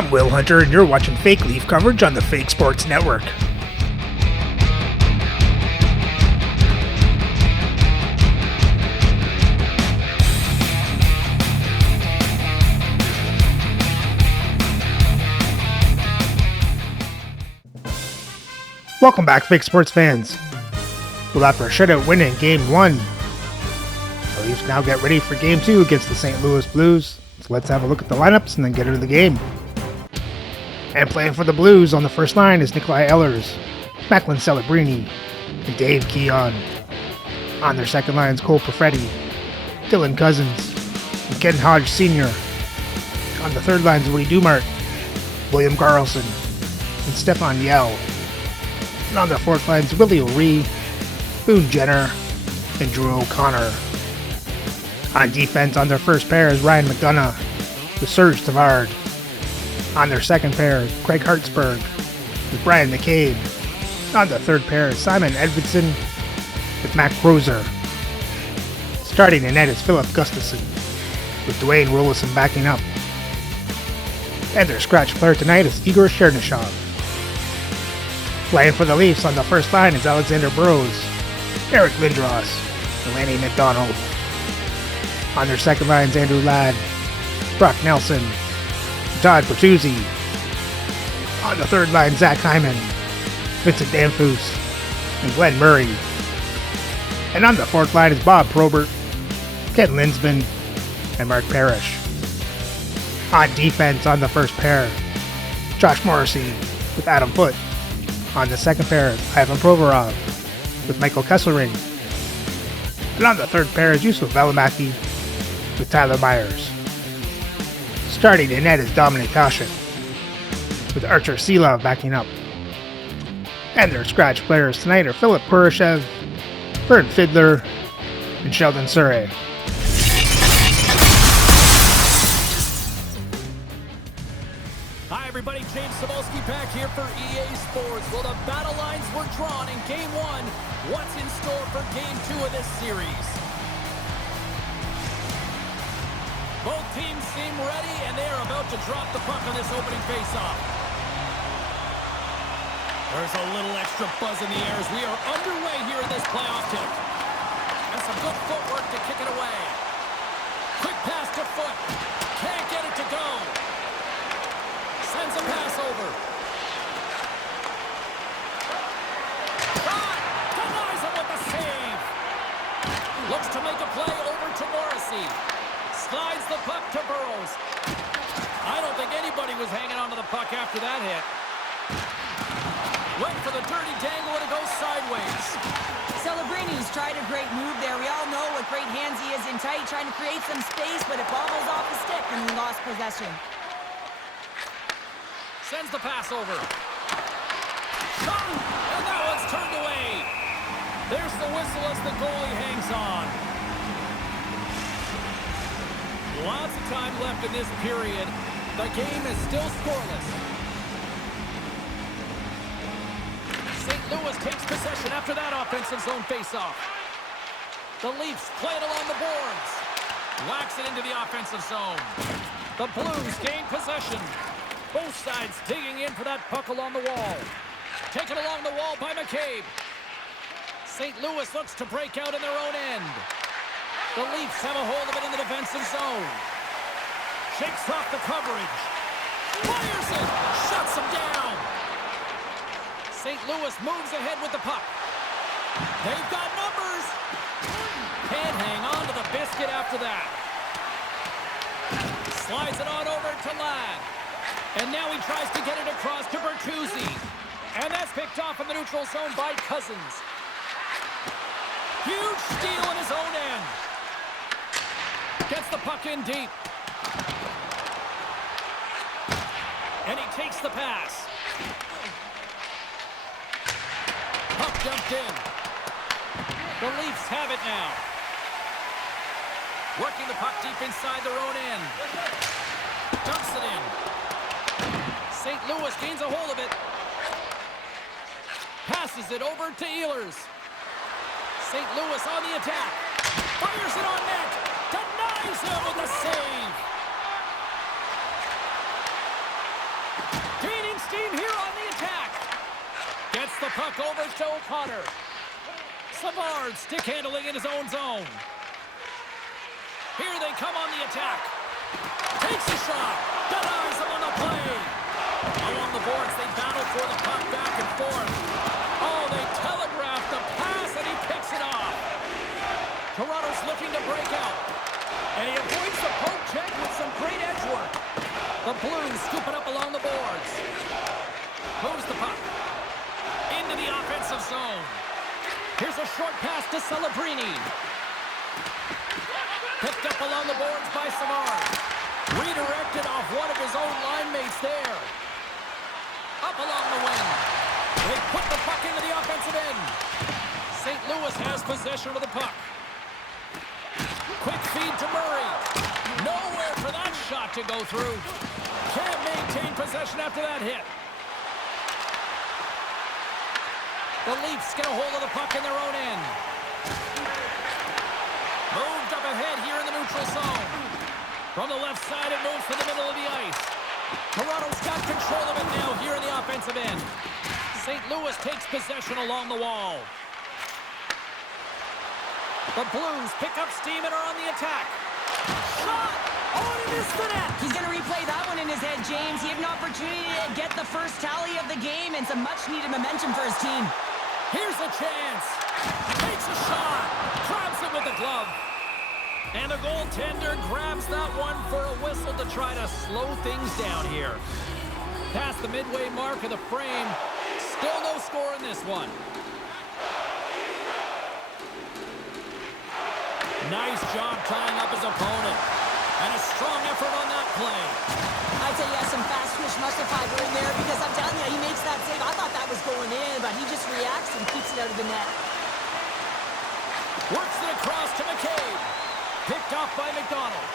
I'm Will Hunter, and you're watching Fake Leaf coverage on the Fake Sports Network. Welcome back, Fake Sports fans. Well, after a shutout win in Game 1, the Leafs now get ready for Game 2 against the St. Louis Blues. So let's have a look at the lineups and then get into the game. And playing for the Blues on the first line is Nikolai Ehlers, Macklin Celebrini, and Dave Keon. On their second line is Cole Perfetti, Dylan Cousins, and Ken Hodge Sr. On the third line is Woody Dumart, William Karlsson, and Stefan Yell. And on the fourth line is Willie O'Ree, Boone Jenner, and Drew O'Connor. On defense on their first pair is Ryan McDonough with Serge Savard. On their second pair is Craig Hartsburg with Brian McCabe. On the third pair is Simon Edvidson with Matt Crozer. Starting in net is Philip Gustafson with Dwayne Rollison backing up. And their scratch player tonight is Igor Chernyshov. Playing for the Leafs on the first line is Alexander Burrows, Eric Lindros, and Lanny McDonald. On their second line is Andrew Ladd, Brock Nelson, Todd Bertuzzi. On the third line, Zach Hyman, Vincent Danfus, and Glenn Murray. And on the fourth line is Bob Probert, Ken Linsman, and Mark Parrish. On defense on the first pair, Josh Morrissey with Adam Foote. On the second pair, Ivan Provorov with Michael Kesselring. And on the third pair is Yusuf Valimaki with Tyler Myers. Starting in net is Dominic Hasek with Archer Silov backing up. And their scratch players tonight are Philip Kurashev, Bernd Fiedler, and Sheldon Surrey. Hi everybody, James Cebulski back here for EA Sports. Well, the battle lines were drawn in Game 1. What's in store for Game 2 of this series? Both teams seem ready, and they are about to drop the puck on this opening faceoff. There's a little extra buzz in the air as we are underway here in this playoff tick. And some good footwork to kick it away. Quick pass to Foote. Can't get it to go. Sends a pass over. Shot! Denies him with the save. Looks to make a play over to Morrissey. Slides the puck to Burrows. I don't think anybody was hanging onto the puck after that hit. Went for the dirty dangle and it goes sideways. Celebrini's tried a great move there. We all know what great hands he is in tight, trying to create some space, but it bobbles off the stick and he lost possession. Sends the pass over. Shot! And that one's turned away. There's the whistle as the goalie hangs on. Lots of time left in this period. The game is still scoreless. St. Louis takes possession after that offensive zone faceoff. The Leafs play it along the boards. Whacks it into the offensive zone. The Blues gain possession. Both sides digging in for that puck along the wall. Taken along the wall by McCabe. St. Louis looks to break out in their own end. The Leafs have a hold of it in the defensive zone. Shakes off the coverage. Fires it. Shuts him down. St. Louis moves ahead with the puck. They've got numbers. Can't hang on to the biscuit after that. Slides it on over to Ladd. And now he tries to get it across to Bertuzzi. And that's picked off in the neutral zone by Cousins. Huge steal in his own end. Gets the puck in deep. And he takes the pass. Puck dumped in. The Leafs have it now. Working the puck deep inside their own end. Dumps it in. St. Louis gains a hold of it. Passes it over to Ehlers. St. Louis on the attack. Fires it on net. Denies him with a save. Gaining steam here on the attack. Gets the puck over to O'Connor. Savard stick handling in his own zone. Here they come on the attack. Takes a shot. Denies him on the play. Along the boards, they battle for the puck back and forth. Oh, they telegraph the pass, and he picks it off. Toronto's looking to break out. And he avoids the poke check with some great edge work. The Blues scoop it up along the boards. Moves the puck into the offensive zone. Here's a short pass to Celebrini. Picked up along the boards by Savard. Redirected off one of his own line mates there. Up along the wing. They put the puck into the offensive end. St. Louis has possession of the puck. Quick feed to Murray. Nowhere for that shot to go through. Can't maintain possession after that hit. The Leafs get a hold of the puck in their own end. Moved up ahead here in the neutral zone. From the left side, it moves to the middle of the ice. Toronto's got control of it now here in the offensive end. St. Louis takes possession along the wall. The Blues pick up steam and are on the attack. Shot! Oh, and it missed the net! He's going to replay that one in his head, James. He had an opportunity to get the first tally of the game and some much-needed momentum for his team. Here's a chance. Takes a shot. Grabs it with the glove. And the goaltender grabs that one for a whistle to try to slow things down here. Past the midway mark of the frame. Still no score in this one. Nice job tying up his opponent. And a strong effort on that play. I'd say he has some fast twitch muscle fiber in there because I'm telling you, he makes that save. I thought that was going in, but he just reacts and keeps it out of the net. Works it across to McCabe. Picked off by McDonald.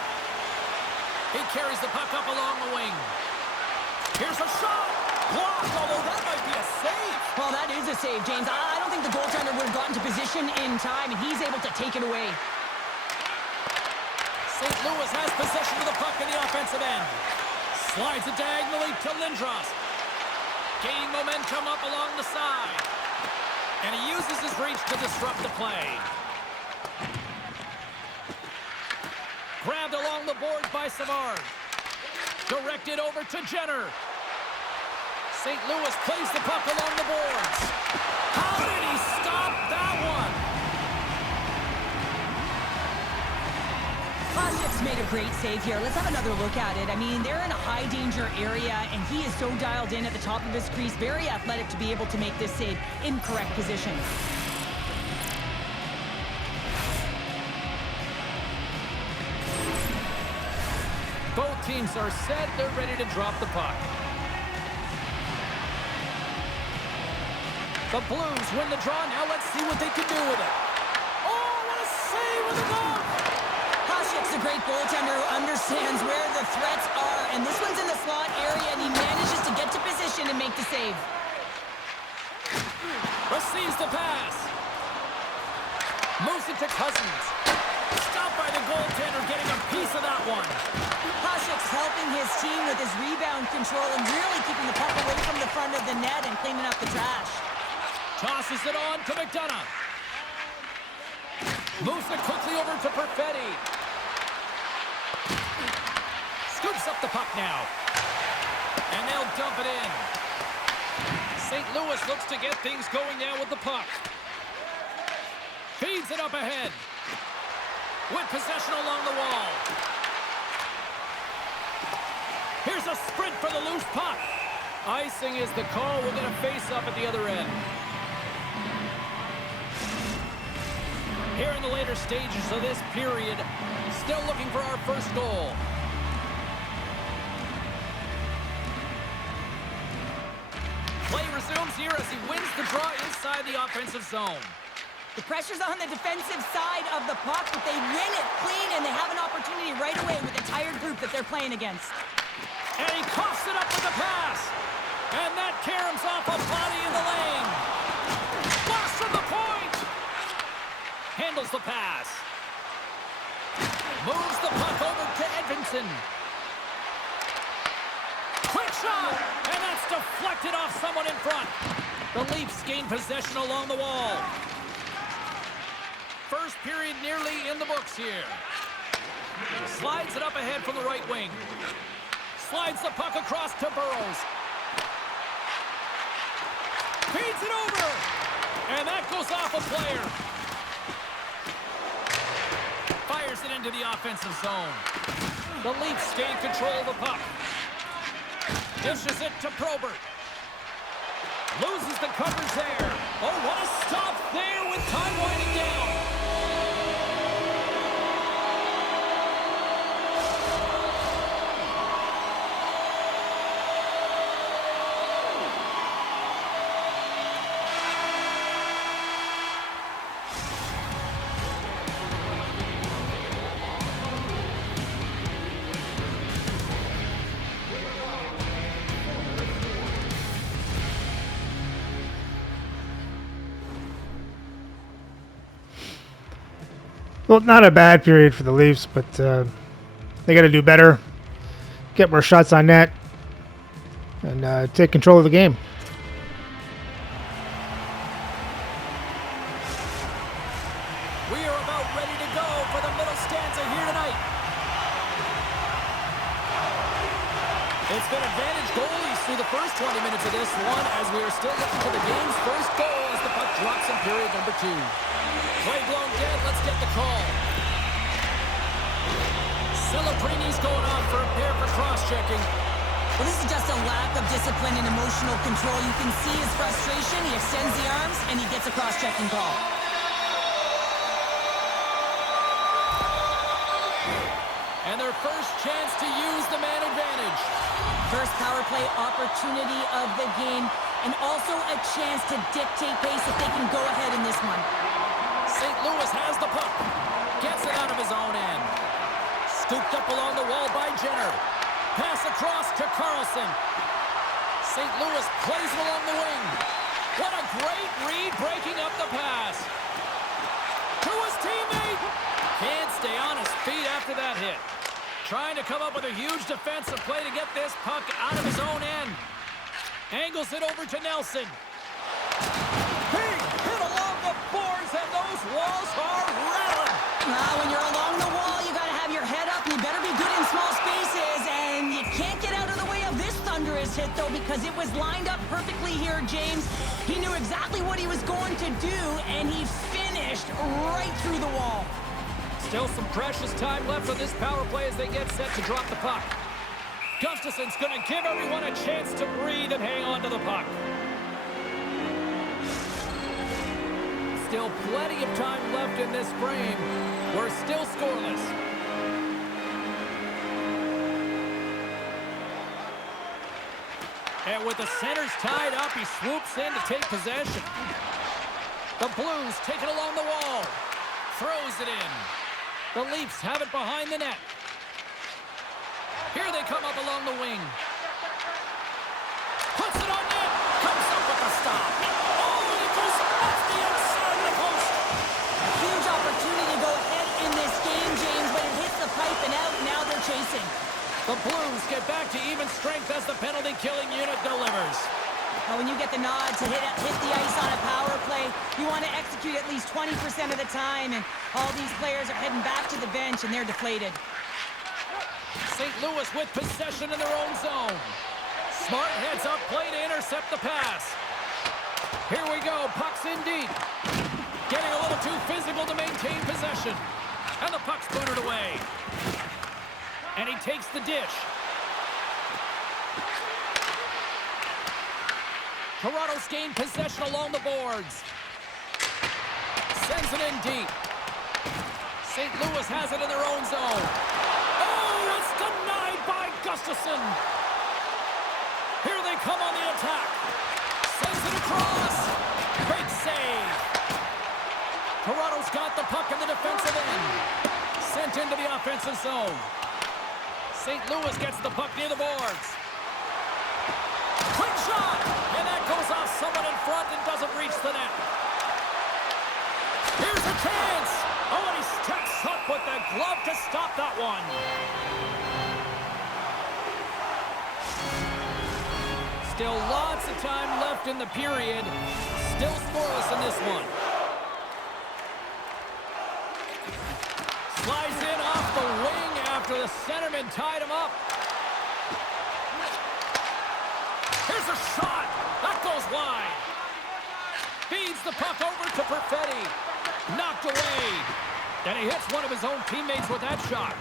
He carries the puck up along the wing. Here's a shot. Blocked, although that might be a save. Well, that is a save, James. I don't think the goaltender would have gotten to position in time, and he's able to take it away. St. Louis has possession of the puck in the offensive end. Slides it diagonally to Lindros. Gaining momentum up along the side. And he uses his reach to disrupt the play. Grabbed along the boards by Savard. Directed over to Jenner. St. Louis plays the puck along the boards. How did he stop that one? Koshev's made a great save here. Let's have another look at it. I mean, they're in a high-danger area, and he is so dialed in at the top of his crease. Very athletic to be able to make this save in correct position. Both teams are set. They're ready to drop the puck. The Blues win the draw. Now let's see what they can do with it. Oh, what a save with the glove! Koshev's a great goaltender who understands where the threats are, and this one's in the slot area, and he manages to get to position and make the save. Receives the pass. Moves it to Cousins. Stopped by the goaltender, getting a piece of that one. Koshev's helping his team with his rebound control and really keeping the puck away from the front of the net and cleaning up the trash. Tosses it on to McDonough. Moves it quickly over to Perfetti. Scoops up the puck now. And they'll dump it in. St. Louis looks to get things going now with the puck. Feeds it up ahead. With possession along the wall. Here's a sprint for the loose puck. Icing is the call. We'll get a face-up at the other end. Here in the later stages of this period, still looking for our first goal. Play resumes here as he wins the draw inside the offensive zone. The pressure's on the defensive side of the puck, but they win it clean, and they have an opportunity right away with a tired group that they're playing against. And he coughs it up with the pass. And that caroms off a body in the lane. Blast from the point. Handles the pass. Moves the puck over to Edvinsson. Quick shot! And that's deflected off someone in front. The Leafs gain possession along the wall. First period nearly in the books here. Slides it up ahead from the right wing. Slides the puck across to Burrows. Feeds it over. And that goes off a player. Fires it into the offensive zone. The Leafs gain control of the puck. Dishes it to Probert. Loses the covers there. Oh, what a stop there with time winding down. Well, not a bad period for the Leafs, but they got to do better, get more shots on net, and take control of the game. We are about ready to go for the middle stanza here tonight. It's been advantage goalies through the first 20 minutes of this one as we are still looking for the game's first goal as the puck drops in period number 2. Play blown dead. Let's get the call. Celebrini's going off for a pair for cross-checking. Well, this is just a lack of discipline and emotional control. You can see his frustration. He extends the arms, and he gets a cross-checking call. And their first chance to use the man advantage. First power play opportunity of the game, and also a chance to dictate pace if they can go ahead in this one. St. Louis has the puck. Gets it out of his own end. Scooped up along the wall by Jenner. Pass across to Carlson. St. Louis plays it along the wing. What a great read breaking up the pass. To his teammate. Can't stay on his feet after that hit. Trying to come up with a huge defensive play to get this puck out of his own end. Angles it over to Nelson. Big hit along the boards, and those walls are rattling. When you're along the wall, you got to have your head up. You better be good in small spaces, and you can't get out of the way of this thunderous hit, though, because it was lined up perfectly here, James. He knew exactly what he was going to do, and he finished right through the wall. Still some precious time left on this power play as they get set to drop the puck. Gustafson's going to give everyone a chance to breathe and hang on to the puck. Still plenty of time left in this frame. We're still scoreless. And with the centers tied up, he swoops in to take possession. The Blues take it along the wall. Throws it in. The Leafs have it behind the net. Here they come up along the wing. Puts it on net. Comes up with the stop. Oh, and it goes off the outside of the post. A huge opportunity to go ahead in this game, James, but it hits the pipe and out. Now they're chasing. The Blues get back to even strength as the penalty-killing unit delivers. When you get the nod to hit the ice on a power play, you want to execute at least 20% of the time, and all these players are heading back to the bench, and they're deflated. St. Louis with possession in their own zone. Smart heads up play to intercept the pass. Here we go, puck's in deep. Getting a little too physical to maintain possession. And the puck's booted away. And he takes the dish. Toronto's gained possession along the boards. Sends it in deep. St. Louis has it in their own zone. Oh, it's denied by Gustafson. Here they come on the attack. Sends it across. Great save. Toronto's got the puck in the defensive end. Sent into the offensive zone. St. Louis gets the puck near the boards. Quick shot! And that goes off someone in front and doesn't reach the net. Here's a chance! Oh, and he steps up with the glove to stop that one. Still lots of time left in the period. Still scoreless in this one. Slides in off the wing after the centerman tied him up. Here's a shot. That goes wide. Feeds the puck over to Perfetti. Knocked away. And he hits one of his own teammates with that shot.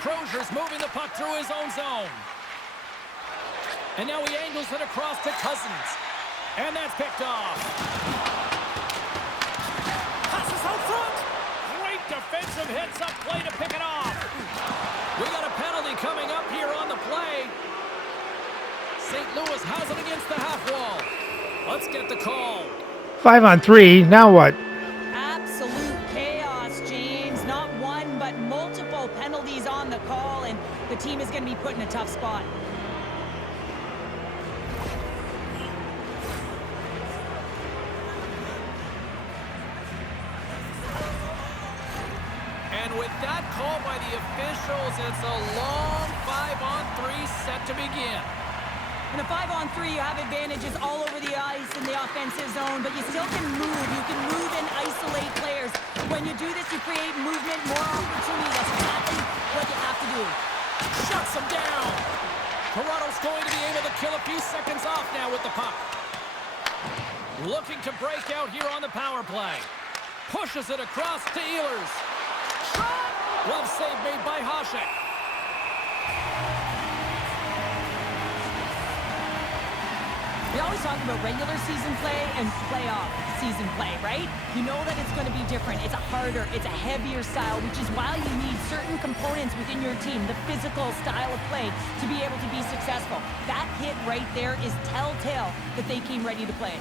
Crozier's moving the puck through his own zone. And now he angles it across to Cousins. And that's picked off. Passes out front. Great defensive hits up play to pick it off. We got a penalty coming up here on the play. St. Louis has it against the half wall. Let's get the call. 5-on-3. Now what? Absolute chaos, James. Not one, but multiple penalties on the call, and the team is going to be put in a tough spot. And with that call by the officials, it's a long 5-on-3 set to begin. In a 5-on-3, you have advantages all over the ice in the offensive zone, but you still can move. You can move and isolate players. When you do this, you create movement, more opportunity. That's exactly what you have to do. Shuts him down. Toronto's going to be able to kill a few seconds off now with the puck. Looking to break out here on the power play. Pushes it across to Ehlers. Shot! Glove save made by Hasek. We always talk about regular season play and playoff season play, right? You know that it's going to be different. It's a harder, it's a heavier style, which is why you need certain components within your team, the physical style of play, to be able to be successful. That hit right there is telltale that they came ready to play.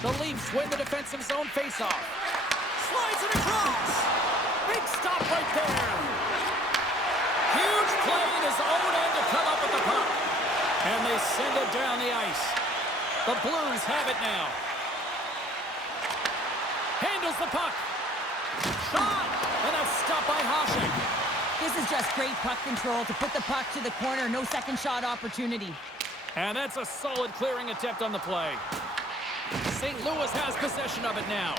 The Leafs win the defensive zone faceoff. Slides it across. Big stop right there. Huge play in his own end to come up with the puck. And they send it down the ice. The Blues have it now. Handles the puck. Shot! And that's stopped by Hasek. This is just great puck control to put the puck to the corner. No second shot opportunity. And that's a solid clearing attempt on the play. St. Louis has possession of it now.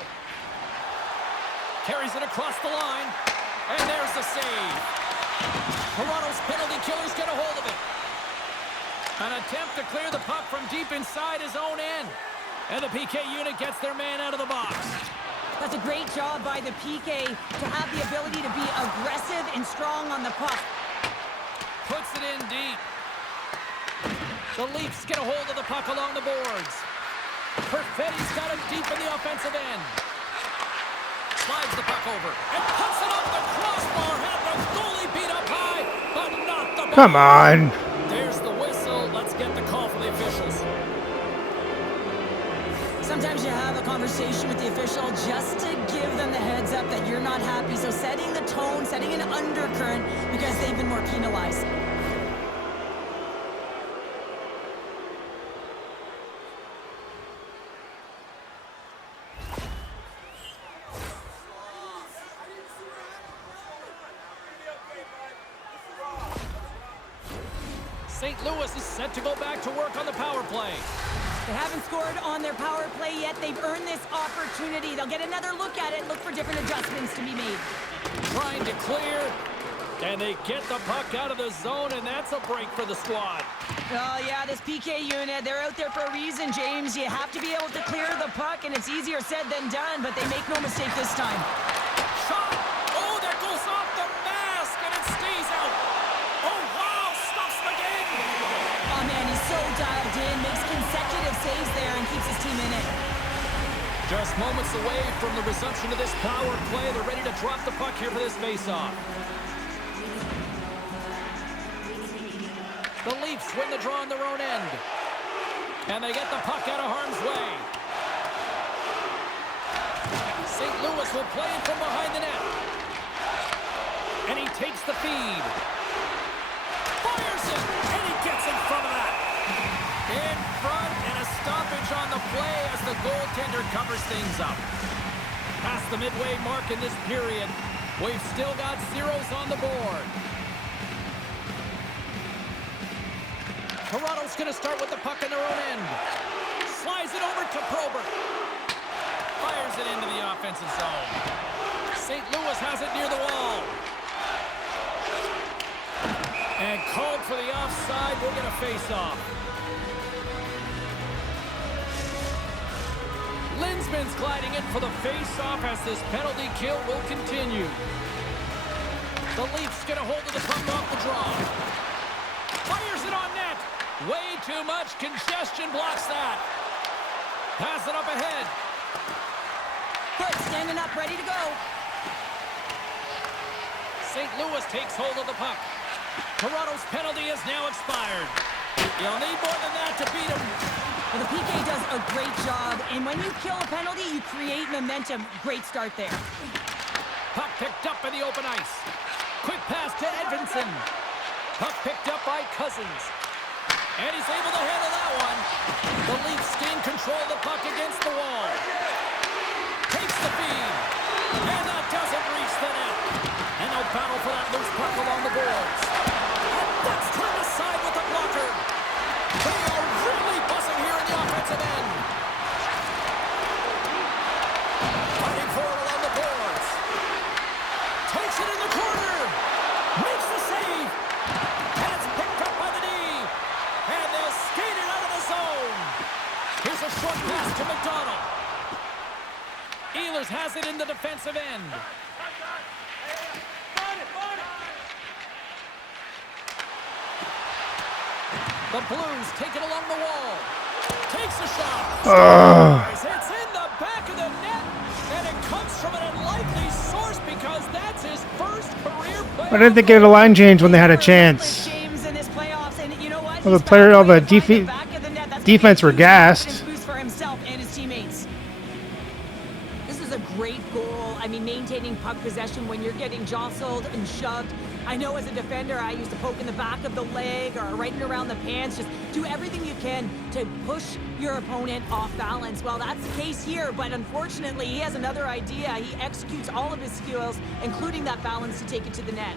Carries it across the line. And there's the save. Toronto's penalty killers get a hold of it. An attempt to clear the puck from deep inside his own end. And the PK unit gets their man out of the box. That's a great job by the PK to have the ability to be aggressive and strong on the puck. Puts it in deep. The Leafs get a hold of the puck along the boards. Perfetti's got it deep in the offensive end. Slides the puck over and puts it up the crossbar. Had the goalie beat up high, but not the ball. Come on. There's the whistle. Let's get the call from the officials. Sometimes you have a conversation with the official just to give them the heads up that you're not happy. So setting the tone, setting an undercurrent because they've been more penalized. St. Louis is set to go back to work on the power play. They haven't scored on their power play yet. They've earned this opportunity. They'll get another look at it, look for different adjustments to be made. Trying to clear, and they get the puck out of the zone, and that's a break for the squad. Oh, yeah, this PK unit, they're out there for a reason, James. You have to be able to clear the puck, and it's easier said than done, but they make no mistake this time. Shot! Oh, that goes off the mask, and it stays out. Oh, wow, stops the game. Oh, man, he's so dialed in, makes consecutive saves there, and keeps his team in it. Just moments away from the resumption of this power play. They're ready to drop the puck here for this faceoff. The Leafs win the draw on their own end. And they get the puck out of harm's way. St. Louis will play it from behind the net. And he takes the feed. Fires it, and he gets in front of that. In front, and a stoppage on the play as the goaltender covers things up. Past the midway mark in this period, we've still got zeros on the board. Toronto's going to start with the puck in their own end. Slides it over to Probert. Fires it into the offensive zone. St. Louis has it near the wall. And called for the offside. We'll get a face-off. Linsman's gliding in for the face-off as this penalty kill will continue. The Leafs get a hold of the puck off the draw. Fires it on net. Way too much congestion blocks that. Pass it up ahead. Good, standing up, ready to go. St. Louis takes hold of the puck. Toronto's penalty is now expired. You'll need more than that to beat him. Well, the PK does a great job, and when you kill a penalty, you create momentum. Great start there. Puck picked up in the open ice. Quick pass to Edvinsson. Puck picked up by Cousins. And he's able to handle that one. The Leafs gain control of the puck against the wall. Takes the feed. And that doesn't reach the net. And they'll battle for that loose puck along the boards. And that's turned aside with the blocker. They are really buzzing here in the offensive end. Fighting for it along the boards. Takes it in the corner. Makes the save. And it's picked up by the D. And they'll skate it out of the zone. Here's a short pass to McDonald. Ehlers has it in the defensive end. The Blues take it along the wall. Takes a shot. It's in the back of the net. And it comes from an unlikely source because that's his first career play. Why didn't they get a line change when they had a chance? James in this playoffs, and you know what? Well, the player, all the defense were gassed. Boost for himself and his teammates. This is a great goal. I mean, maintaining puck possession when you're getting jostled and shoved. I know as a defender, I used to poke in the back of the leg or right in around the pants. Just do everything you can to push your opponent off balance. Well, that's the case here, but unfortunately, he has another idea. He executes all of his skills, including that balance to take it to the net.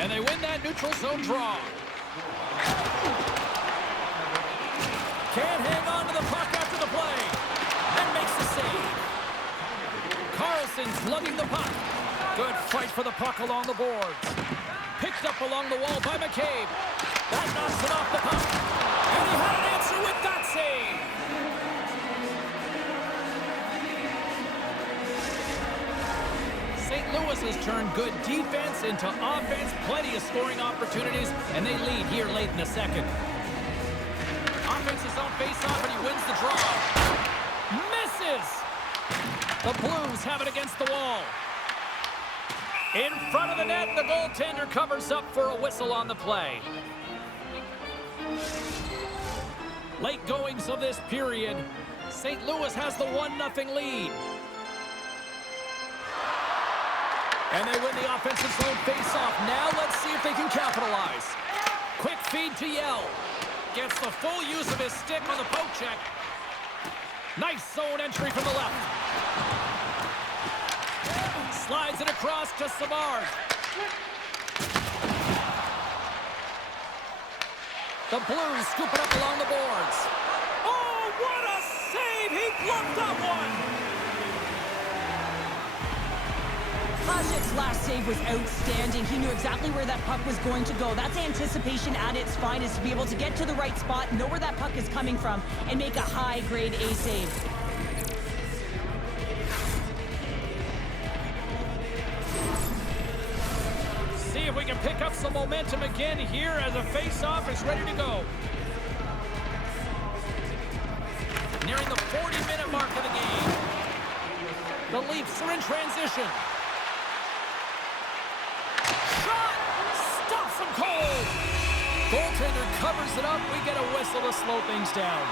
And they win that neutral zone draw. Can't hang on to the puck after the play. And makes the save. Carlson's lugging the puck. Good fight for the puck along the boards. Picked up along the wall by McCabe. That knocks it off the puck. And he had an answer with that save. St. Louis has turned good defense into offense. Plenty of scoring opportunities. And they lead here late in the second. Offense is on face-off and he wins the draw. Misses. The Blues have it against the wall. In front of the net, the goaltender covers up for a whistle on the play. Late goings of this period. St. Louis has the 1-0 lead. And they win the offensive zone face-off. Now let's see if they can capitalize. Quick feed to Yell. Gets the full use of his stick on the poke check. Nice zone entry from the left. Slides it across to Savard. The Blues scoop it up along the boards. Oh, what a save! He bluffed that one! Hasek's last save was outstanding. He knew exactly where that puck was going to go. That's anticipation at its finest, to be able to get to the right spot, know where that puck is coming from, and make a high-grade A save. See if we can pick up some momentum again here as a face-off is ready to go. Nearing the 40-minute mark of the game. The Leafs are in transition. Shot! Stops him cold! Goaltender covers it up. We get a whistle to slow things down.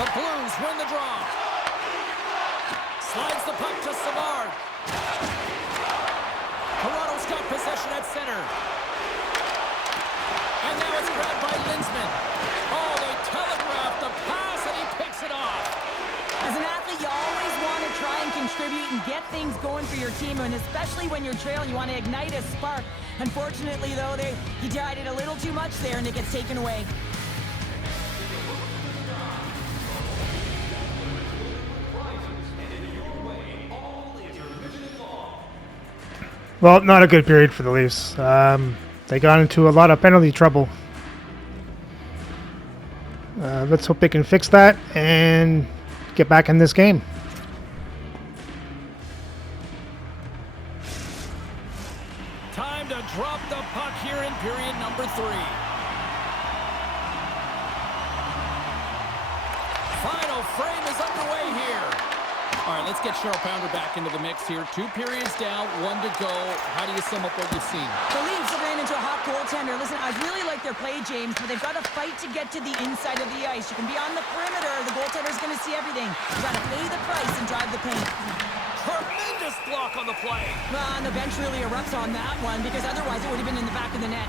The Blues win the draw. Slides the puck to Savard. Toronto's got possession at center. And now it's grabbed by Linsman. Oh, they telegraphed the pass and he picks it off. As an athlete, you distribute and get things going for your team, and especially when you're trailing, you want to ignite a spark. Unfortunately, though, he tried it a little too much there, and it gets taken away. Well, not a good period for the Leafs. They got into a lot of penalty trouble. Let's hope they can fix that and get back in this game. Time to drop the puck here in period number 3. Final frame is underway here. All right, let's get Cheryl Pounder back into the mix here. 2 periods down, 1 to go. How do you sum up what you've seen? The Leafs have ran into a hot goaltender. Listen, I really like their play, James, but they've got to fight to get to the inside of the ice. You can be on the perimeter. The goaltender's going to see everything. You got to pay the price and drive the paint. Tremendous block on the play. And the bench really erupts on that one, because otherwise it would have been in the back of the net.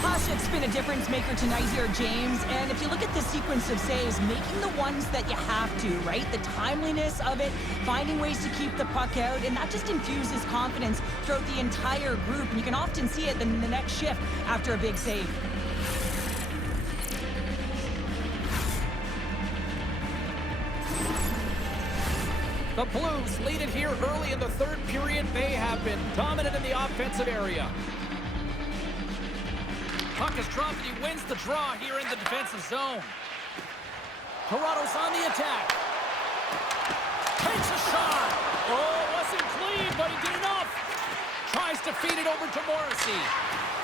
Hasek's been a difference maker tonight here, James. And if you look at the sequence of saves, making the ones that you have to, right? The timeliness of it, finding ways to keep the puck out, and that just infuses confidence throughout the entire group. And you can often see it in the next shift after a big save. The Blues lead it here early in the 3rd period. They have been dominant in the offensive area. Puck is dropped and he wins the draw here in the defensive zone. Toronto's on the attack. Takes a shot. Oh, wasn't clean, but he did enough. Tries to feed it over to Morrissey.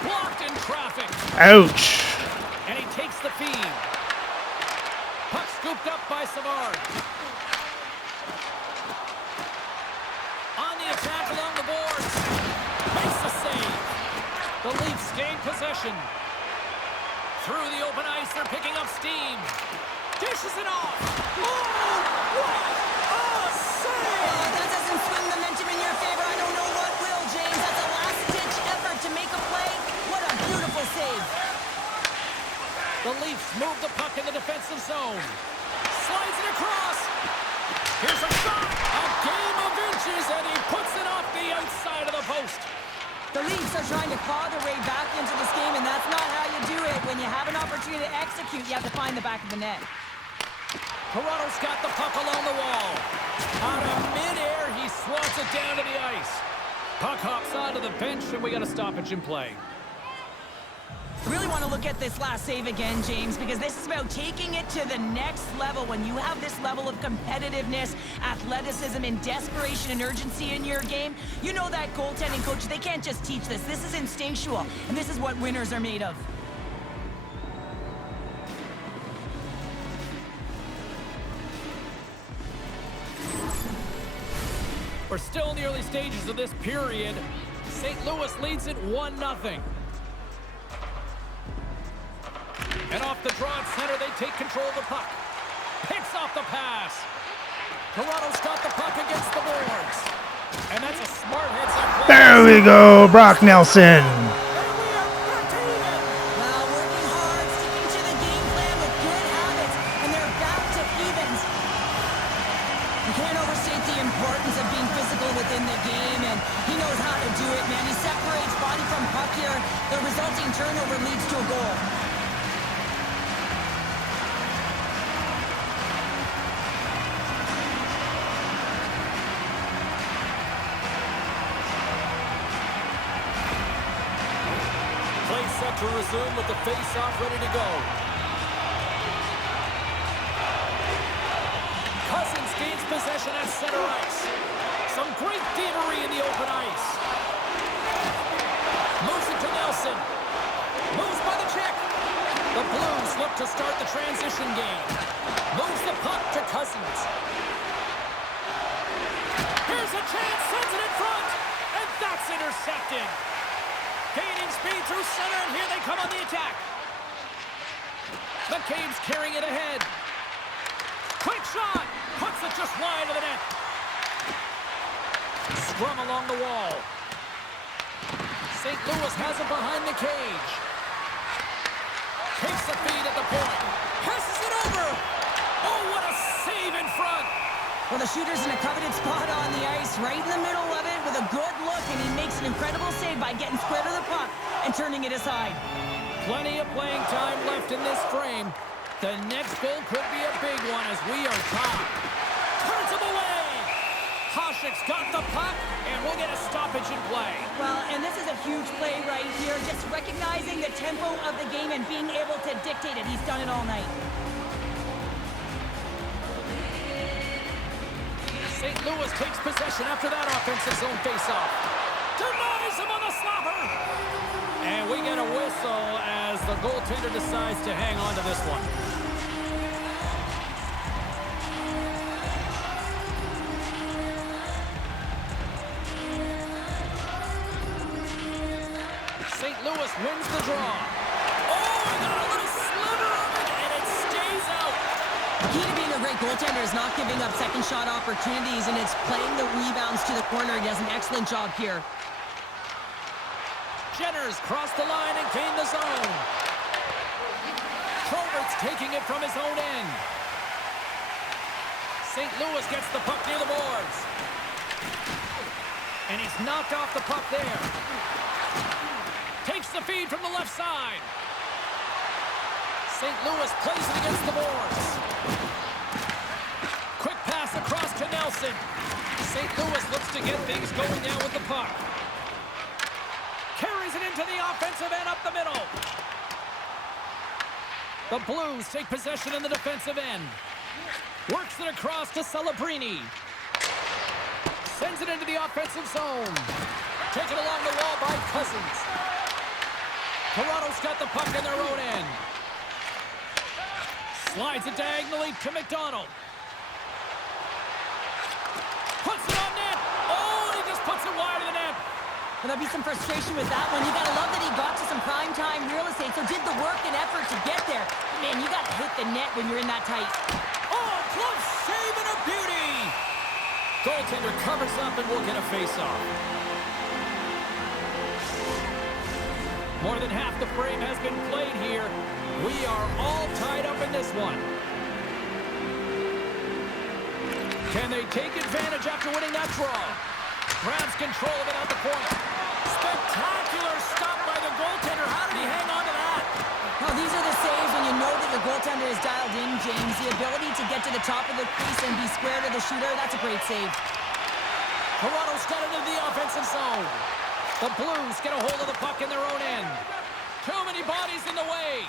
Blocked in traffic. Ouch. And he takes the feed. Puck scooped up by Savard. On the attack along the boards. Makes the save. The Leafs gain possession. Through the open ice, they're picking up steam. Dishes it off. Oh, what a save! Oh, that doesn't swing the momentum in your favor. I don't know what will, James. That's a last-ditch effort to make a play. What a beautiful save. The Leafs move the puck in the defensive zone. Slides it across. Here's a shot. A game of inches, and he puts it off the outside of the post. The Leafs are trying to claw their way back into this game, and that's not how you do it. When you have an opportunity to execute, you have to find the back of the net. Toronto's got the puck along the wall. Out of midair, he swats it down to the ice. Puck hops onto the bench, and we got a stoppage in play. I really want to look at this last save again, James, because this is about taking it to the next level. When you have this level of competitiveness, athleticism, and desperation and urgency in your game, you know that goaltending coach, they can't just teach this. This is instinctual, and this is what winners are made of. We're still in the early stages of this period. St. Louis leads it 1-0. And off the draw at center, they take control of the puck. Picks off the pass. Toronto's got the puck against the boards. And that's a smart heads-up play. There we go, Brock Nelson. And we are back to even. Well, working hard, sticking to the game plan with good habits, and they're back to evens. You can't overstate the importance of being physical within the game, and he knows how to do it, man. He separates body from puck here. The resulting turnover leads to a goal. Set to resume with the face-off ready to go. Cousins gains possession at center ice. Some great thievery in the open ice. Moves it to Nelson. Moves by the check. The Blues look to start the transition game. Moves the puck to Cousins. Here's a chance, sends it in front, and that's intercepted. Gaining speed through center, and here they come on the attack. McCabe's carrying it ahead. Quick shot! Puts it just wide of the net. Scrum along the wall. St. Louis has it behind the cage. Takes the feed at the point. Passes it over. Oh, what a save in front. Well, the shooter's in a coveted spot on the ice, right in the middle of it with a good look, and he makes an incredible save by getting square to the puck and turning it aside. Plenty of playing time left in this frame. The next goal could be a big one as we are tied. Turns him away. Hasek's got the puck, and we'll get a stoppage in play. Well, and this is a huge play right here, just recognizing the tempo of the game and being able to dictate it. He's done it all night. St. Louis takes possession after that offensive zone faceoff. Denies him on the slapper. And we get a whistle as the goaltender decides to hang on to this one. St. Louis wins the draw. Oh, he got a little sliver of it, and it stays out. Key to being a great goaltender is not giving up second shot opportunities, and it's playing the rebounds to the corner. He does an excellent job here. Jenners crossed the line and gained the zone. Probert's taking it from his own end. St. Louis gets the puck near the boards. And he's knocked off the puck there. Takes the feed from the left side. St. Louis plays it against the boards. Quick pass across to Nelson. St. Louis looks to get things going now with the puck. Carries it into the offensive end up the middle. The Blues take possession in the defensive end. Works it across to Celebrini. Sends it into the offensive zone. Taken along the wall by Cousins. Toronto's got the puck in their own end. Slides it diagonally to McDonald. Puts it on net. Oh, he just puts it wide of the net. Well, there'll be some frustration with that one. You got to love that he got to some prime-time real estate, so did the work and effort to get there. Man, you got to hit the net when you're in that tight. Oh, close save and a beauty. Goaltender covers up and we'll get a face-off. More than half the frame has been played here. We are all tied up in this one. Can they take advantage after winning that draw? Grabs control of it at the point. Spectacular stop by the goaltender. How did he hang on to that? Well, these are the saves when you know that your goaltender is dialed in, James. The ability to get to the top of the crease and be square to the shooter, that's a great save. Toronto's got it into the offensive zone. The Blues get a hold of the puck in their own end. Too many bodies in the way.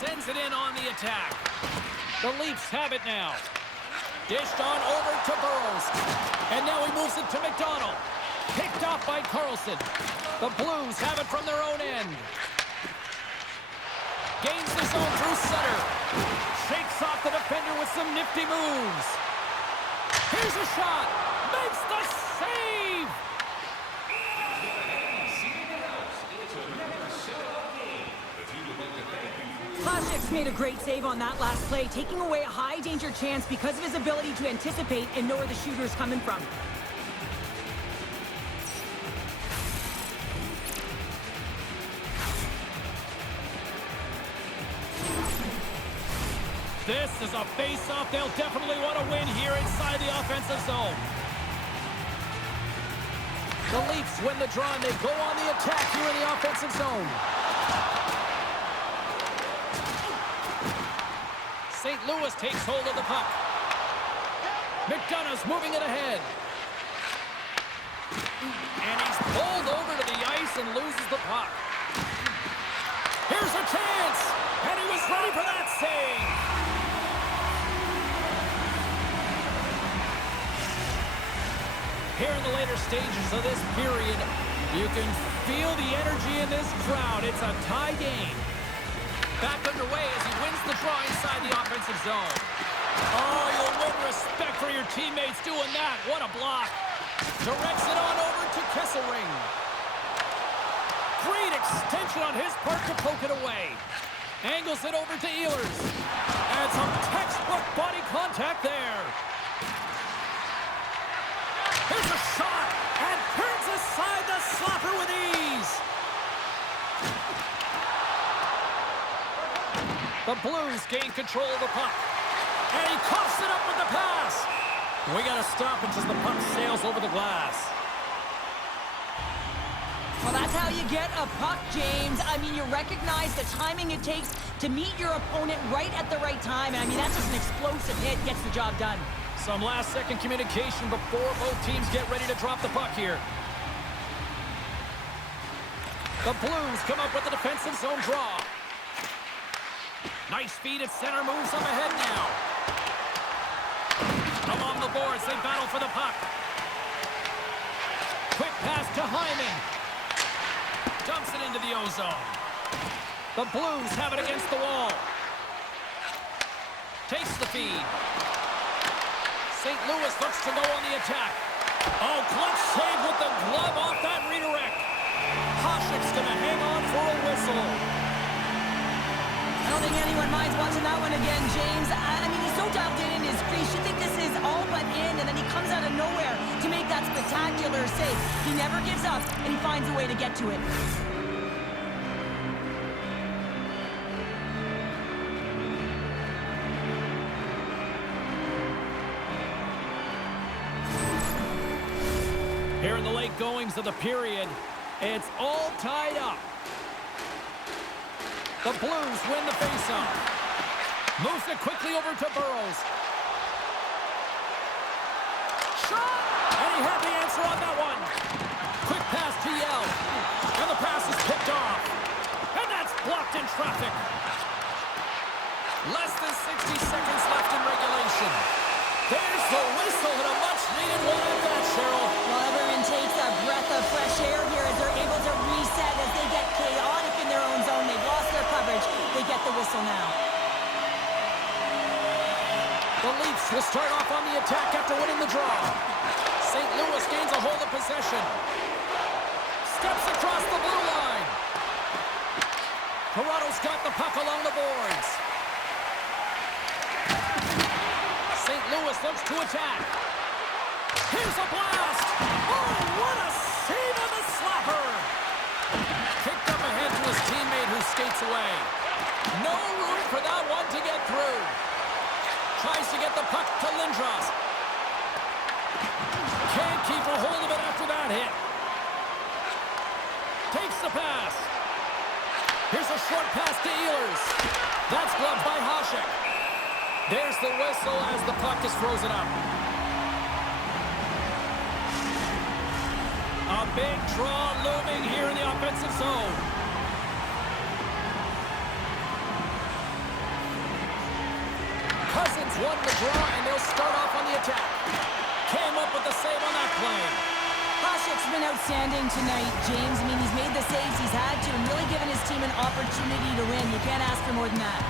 Sends it in on the attack. The Leafs have it now. Dished on over to Burrows. And now he moves it to McDonald. Picked off by Carlson. The Blues have it from their own end. Gains the zone through center. Shakes off the defender with some nifty moves. Here's a shot. Makes the save. Hasek's made a great save on that last play, taking away a high-danger chance because of his ability to anticipate and know where the shooter is coming from. This is a face-off they'll definitely want to win here inside the offensive zone. The Leafs win the draw and they go on the attack here in the offensive zone. St. Louis takes hold of the puck. McDonough's moving it ahead. And he's pulled over to the ice and loses the puck. Here's a chance! And he was ready for that save! Here in the later stages of this period, you can feel the energy in this crowd. It's a tie game. Back underway as he wins the draw inside the offensive zone. Oh, you'll win respect for your teammates doing that. What a block. Directs it on over to Kesselring. Great extension on his part to poke it away. Angles it over to Ehlers. And some textbook body contact there. Here's a shot. And turns aside the slapper with ease. The Blues gain control of the puck. And he coughs it up with the pass. We got to stop it as the puck sails over the glass. Well, that's how you get a puck, James. I mean, you recognize the timing it takes to meet your opponent right at the right time. I mean, that's just an explosive hit, gets the job done. Some last-second communication before both teams get ready to drop the puck here. The Blues come up with the defensive zone draw. Nice feed at center, moves up ahead now. Along the boards, they battle for the puck. Quick pass to Hyman. Dumps it into the O-zone. The Blues have it against the wall. Takes the feed. St. Louis looks to go on the attack. Oh, clutch save with the glove off that redirect. Hasek's going to hang on for a whistle. I don't think anyone minds watching that one again, James. I mean, he's so dialed in his crease. You think this is all but in, and then he comes out of nowhere to make that spectacular save. He never gives up, and he finds a way to get to it. Here in the late goings of the period, it's all tied up. The Blues win the faceoff. Moves it quickly over to Burrows. Shot! And he had the answer on that one. Quick pass to Yell. And the pass is picked off. And that's blocked in traffic. Less than 60 seconds left in regulation. There's the whistle and a much-needed one at that, Cheryl. Well, everyone takes a breath of fresh air here as they're able to reset as they get chaotic in their own zone. They've lost their coverage. They get the whistle now. The Leafs will start off on the attack after winning the draw. St. Louis gains a hold of possession. Steps across the blue line. Toronto's got the puck along the boards. St. Louis looks to attack. Here's a blast. Oh, what a save on the slapper. Kicked up ahead to his teammate who skates away. No room for that one to get through. Tries to get the puck to Lindros. Can't keep a hold of it after that hit. Takes the pass. Here's a short pass to Ehlers. That's blocked by Hasek. There's the whistle as the puck is frozen up. A big draw looming here in the offensive zone. Cousins won the draw, and they'll start off on the attack. Came up with the save on that play. Hasek's been outstanding tonight, James. I mean, he's made the saves he's had to and really given his team an opportunity to win. You can't ask for more than that.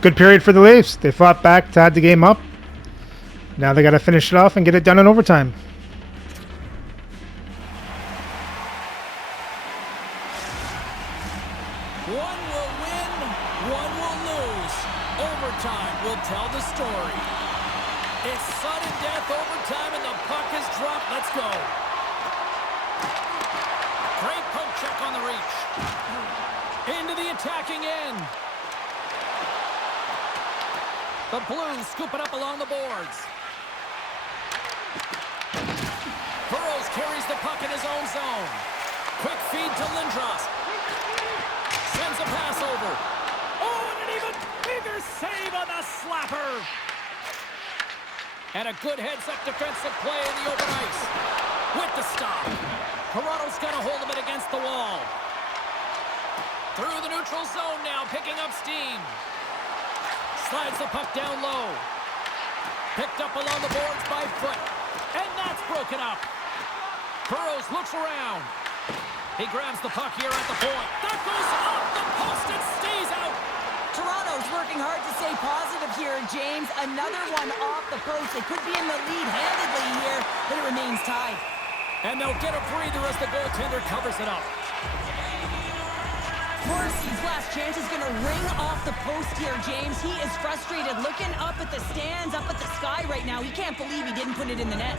Good period for the Leafs. They fought back, tied the game up. Now they got to finish it off and get it done in overtime. One will win, one will lose. Overtime will tell the story. It's sudden death overtime, and the puck is dropped. Let's go. Great poke check on the reach. Into the attacking end. The Blues scoop it up along the boards. Burrows carries the puck in his own zone. Quick feed to Lindros. Sends a pass over. Oh, and an even bigger save on the slapper. And a good heads-up defensive play in the open ice. With the stop. Toronto's got a hold of it against the wall. Through the neutral zone now, picking up steam. Slides the puck down low. Picked up along the boards by Foot. And that's broken up. Burrows looks around. He grabs the puck here at the point. That goes off the post and stays out. Toronto's working hard to stay positive here, James. Another one off the post. They could be in the lead handedly here, but it remains tied. And they'll get a breather as the goaltender covers it up. Of course, his last chance is going to ring off the post here, James. He is frustrated, looking up at the stands, up at the sky right now. He can't believe he didn't put it in the net.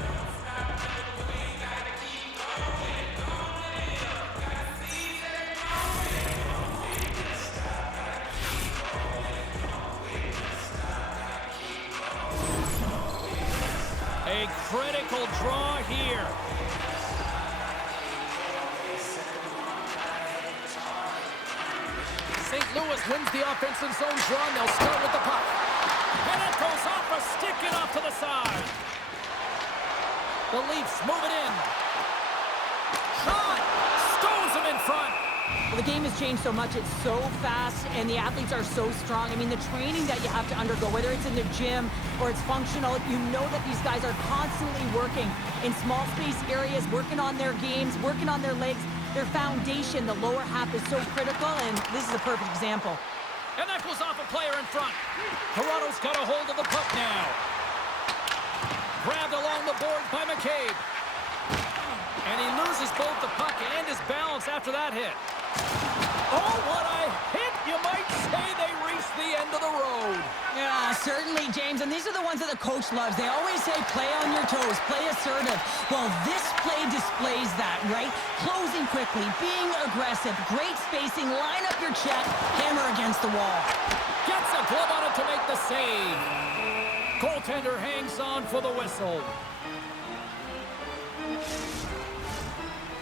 A critical draw here. St. Louis wins the offensive zone draw, and they'll start with the puck. And it goes off a stick and off to the side. The Leafs move it in. Shot! Stones him in front. Well, the game has changed so much. It's so fast, and the athletes are so strong. I mean, the training that you have to undergo, whether it's in the gym or it's functional, you know that these guys are constantly working in small space areas, working on their games, working on their legs. Their foundation, the lower half, is so critical, and this is a perfect example. And that goes off a player in front. Toronto's got a hold of the puck now. Grabbed along the boards by McCabe. And he loses both the puck and his balance after that hit. Oh, what a hit! You might say they reached the end of the road. Yeah, certainly, James. And these are the ones that the coach loves. They always say, play on your toes, play assertive. Well, this play displays that, right? Closing quickly, being aggressive, great spacing, line up your check, hammer against the wall. Gets a glove on it to make the save. Goaltender hangs on for the whistle.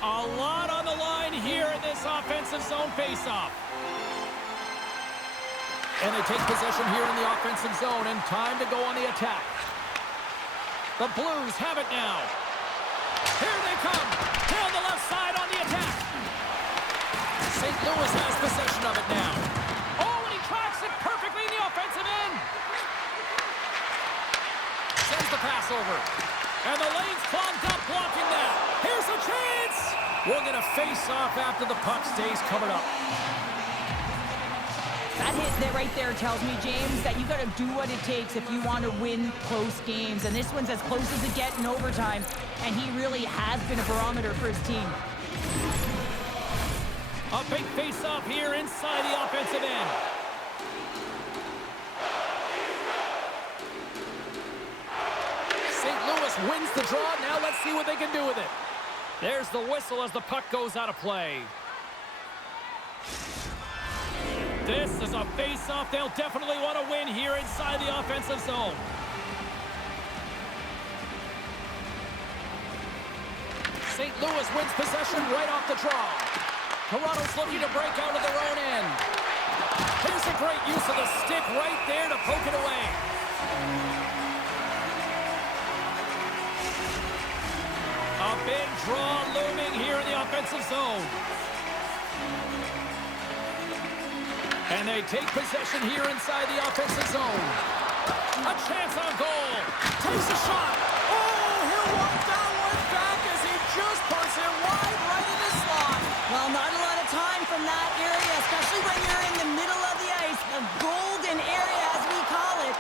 A lot on the line here in this offensive zone faceoff. And they take possession here in the offensive zone, and time to go on the attack. The Blues have it now. Here they come. Down the left side on the attack. St. Louis has possession of it now. Oh, and he tracks it perfectly in the offensive end. Sends the pass over. And the lane's clogged up, blocking that. Here's a chance. We'll get a face-off after the puck stays covered up. That hit there right there tells me, James, that you got to do what it takes if you want to win close games. And this one's as close as it gets in overtime. And he really has been a barometer for his team. A big face-off here inside the offensive end. St. Louis wins the draw. Now let's see what they can do with it. There's the whistle as the puck goes out of play. This is a face-off they'll definitely want to win here inside the offensive zone. St. Louis wins possession right off the draw. Toronto's looking to break out of their own end. Here's a great use of the stick right there to poke it away. A big draw looming here in the offensive zone. And they take possession here inside the offensive zone. A chance on goal. Takes a shot. Oh, he'll walk down one back as he just puts it wide right in the slot. Well, not a lot of time from that area, especially when you're in the middle of the ice, the golden area as we call it.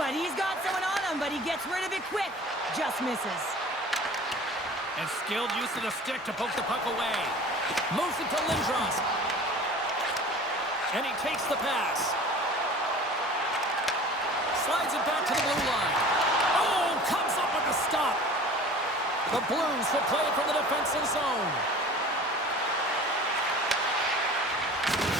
But he's got someone on him, but he gets rid of it quick. Just misses. And skilled use of the stick to poke the puck away. Moves it to Lindros. And he takes the pass. Slides it back to the blue line. Oh, comes up with the stop. The Blues will play it from the defensive zone.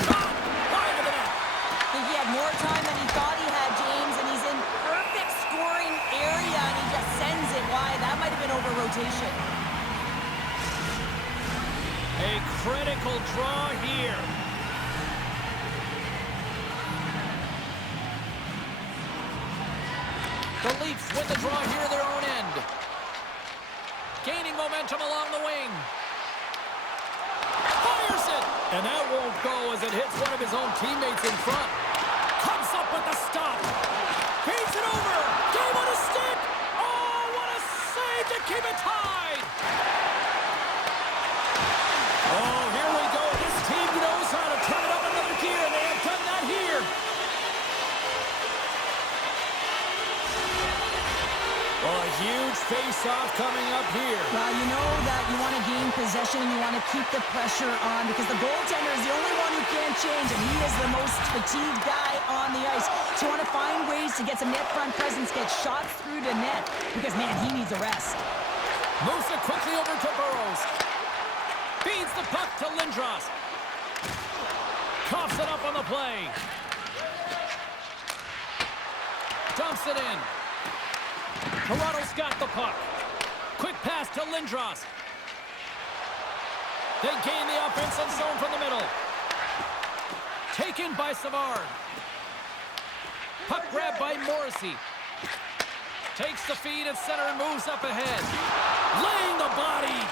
Shot! Wide of the net. I think he had more time than he thought he had, James, and he's in perfect scoring area, and he just sends it wide. That might have been over rotation. A critical draw here. The Leafs win the draw here in their own end. Gaining momentum along the wing. Fires it! And that won't go as it hits one of his own teammates in front. Comes up with the stop. Feeds it over. Game on a stick. Oh, what a save to keep it tied. Oh, here we go. This team knows how to turn it up another gear, and they have done that here. Well, a huge face-off coming up here. Well, you know that you want to gain possession possession and you want to keep the pressure on because the goaltender is the only one who can't change, and he is the most fatigued guy on the ice. So you want to find ways to get some net front presence, get shots through to net, because, man, he needs a rest. Moves it quickly over to Burrows. Feeds the puck to Lindros. Coughs it up on the play. Dumps it in. Toronto's got the puck. Quick pass to Lindros. They gain the offensive zone from the middle. Taken by Savard. Puck grab by Morrissey. Takes the feed at center and moves up ahead. Laying the body.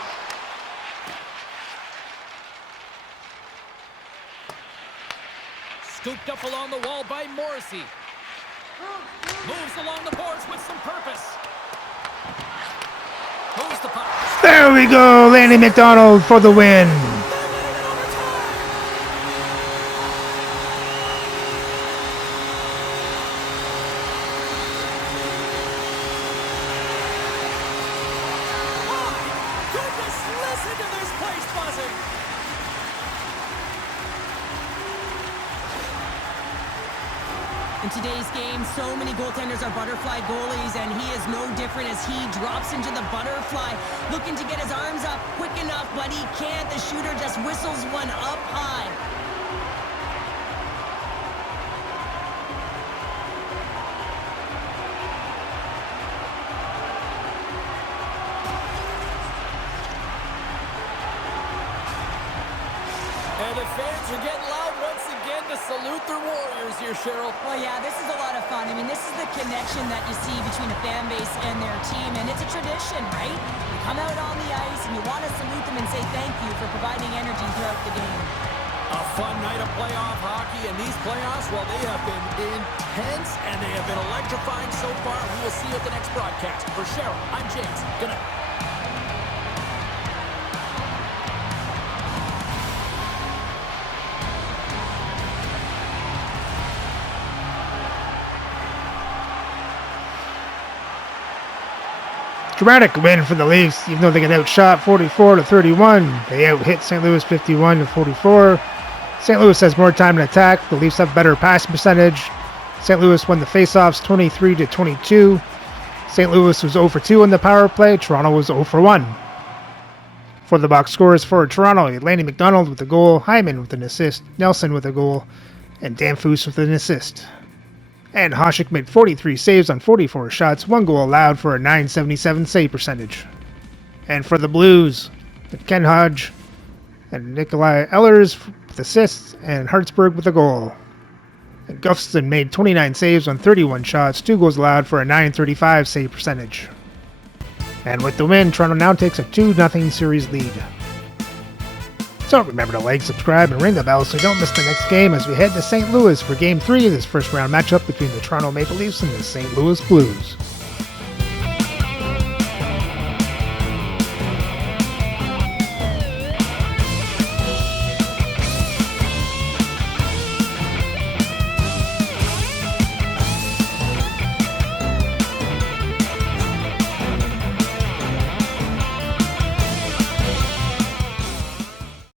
Scooped up along the wall by Morrissey. Moves along the boards with some purpose. Moves the puck. There we go, Lanny McDonald for the win. Goodness, listen to this place buzzing. In today's game, so many goaltenders are butterfly goalies, and he is no different as he drops into the butterfly, looking to get his arms up quick enough, but he can't. The shooter just whistles one up high. And the fans are getting loud once again to salute their Warriors here, Cheryl. Well, yeah, this is a lot of fun. I mean, this is the connection that you see between a fan base and their team, and it's a tradition, right? You come out on the ice and you want to salute them and say thank you for providing energy throughout the game. A fun night of playoff hockey, and these playoffs, well, they have been intense, and they have been electrifying so far. We will see you at the next broadcast. For Cheryl, I'm James. Good night. Dramatic win for the Leafs, even though they get outshot 44-31. They out-hit St. Louis 51-44. St. Louis has more time to attack. The Leafs have better passing percentage. St. Louis won the faceoffs 23-22. St. Louis was 0 for 2 on the power play. Toronto was 0 for 1. For the box scores for Toronto, Lanny McDonald with a goal, Hyman with an assist, Nelson with a goal, and Danfus with an assist. And Hasek made 43 saves on 44 shots, 1 goal allowed for a .977 save percentage. And for the Blues, Ken Hodge and Nikolai Ehlers with assists, and Hartsburg with a goal. And Gustafsson made 29 saves on 31 shots, 2 goals allowed for a .935 save percentage. And with the win, Toronto now takes a 2-0 series lead. So remember to like, subscribe, and ring the bell so you don't miss the next game as we head to St. Louis for Game 3 of this first round matchup between the Toronto Maple Leafs and the St. Louis Blues.